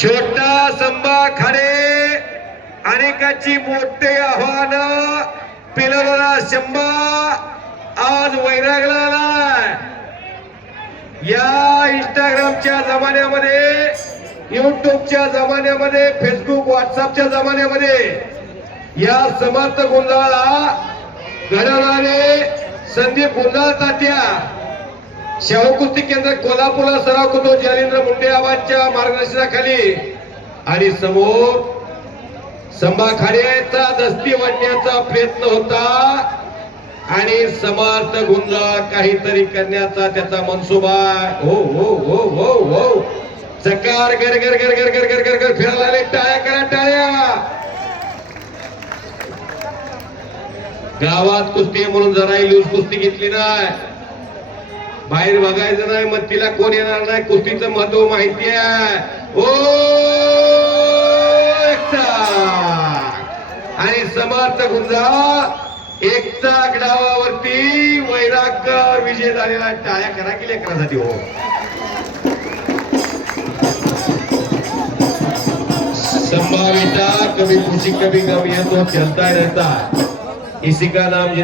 छोटा संभा खाडे अनेकाची मोठे आव्हान. पिलवला शंभा आज वैरागला या इंस्टाग्रामच्या जमान्यामध्ये युट्यूबच्या जमान्यामध्ये फेसबुक व्हॉट्सअपच्या जमान्यामध्ये या समर्थ गोंधळाला घडवणारे संदीप गोंधळ तात्या. शाहू कुस्ती केंद्र कोल्हापूरला सराव करतो. जालिंद्र मुंडे आबांच्या मार्गदर्शनाखाली. आणि समोर संभा खाड्याचा दस्ती वाढण्याचा प्रयत्न होता. आणि समर्थ गुंजाळ काहीतरी करण्याचा त्याचा मनसुबा. हो हो हो हो हो. चकार गर गर गर गर गर गर गर गर फिरायला टाळ्या करा टाळ्या. गावात कुस्ती म्हणून जरा लूज कुस्ती घेतली नाही. बाहेर बघायचं नाही मग तिला कोण येणार नाही? कुस्तीचं महत्त्व माहिती आहे. हो, ओ आणि समर्थ गुंजा एक चाक डावावरती वैरागर विजय झालेला टाळ्या करा की लेकरासाठी हो. संभाविता कभी खुशी कभी गम येतो तो चलता रहता. इसी का नाम